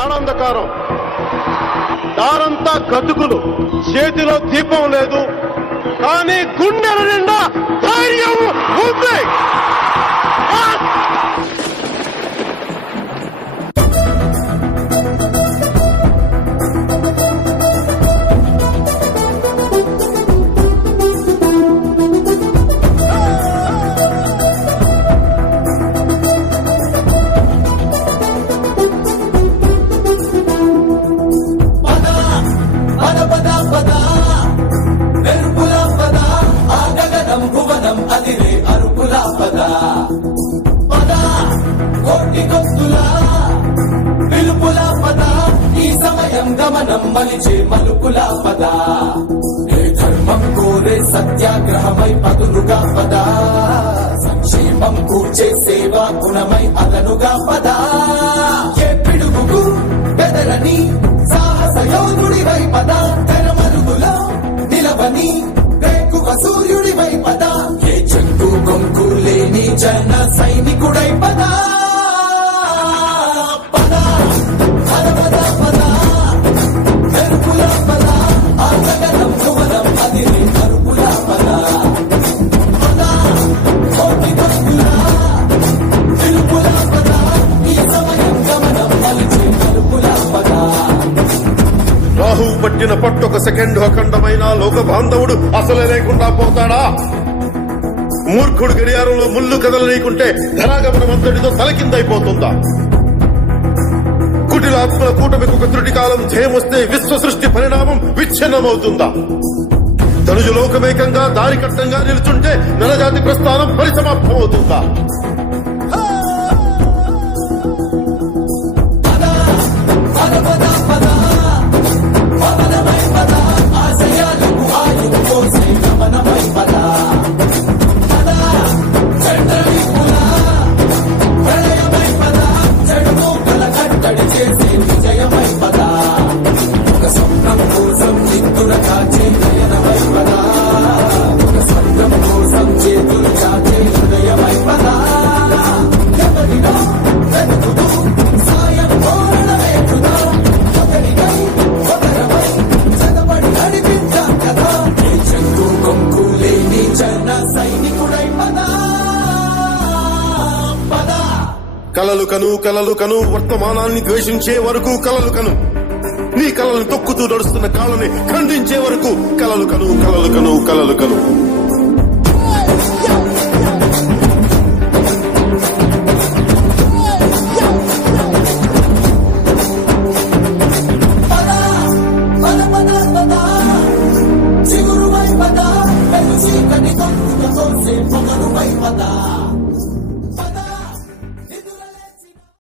గాఢాంధకారం, దారంతా గతుకులు, చేతిలో దీపం లేదు, కానీ గుండెల నిండా ధైర్యం ఉంది. గమనం మలిచే మలుపులా పద, ఏ ధర్మం కోరే సత్యాగ్రహమై పదులుగా పద, సంక్షేమం కూర్చే సేవా గుణమై అదనుగా పద, ఏ పిడుగుకు బెదరని సాహస యోధుడివై పద, తెరమరుగులో నిలవని వేకువ సూర్యుడివై పద, ఏ చెంగు కొంకు లేని జన సైనికుడై పద. రాహువు పట్టిన పట్టొక సెకండ్ అఖండమైన లోక బాంధవుడు అసలే లేకుండా పోతాడా? మూర్ఖుడు గడియారంలో ముళ్ళు కదలనీకుంటే ధరాగమనం అంతటితో తలకిందైపోతుందా? కుటిలాత్మల కూటమికి ఒక త్రుటి కాలం జయమొస్తే విశ్వ సృష్టి పరిణామం విచ్ఛిన్నమవుతుందా? ధనుజులోకమేకంగా దారికట్టంగా నిలుచుంటే నరజాతి ప్రస్థానం పరిసమాప్తమవుతుందా? కలలు కను కలలు కను, వర్తమానాన్ని ద్వేషించే వరకు కలలు కను, నీ కలలను తొక్కుతూ నడుస్తున్న కాళ్ళని ఖండించే వరకు కలలు కను కలలు కను కలలు కను.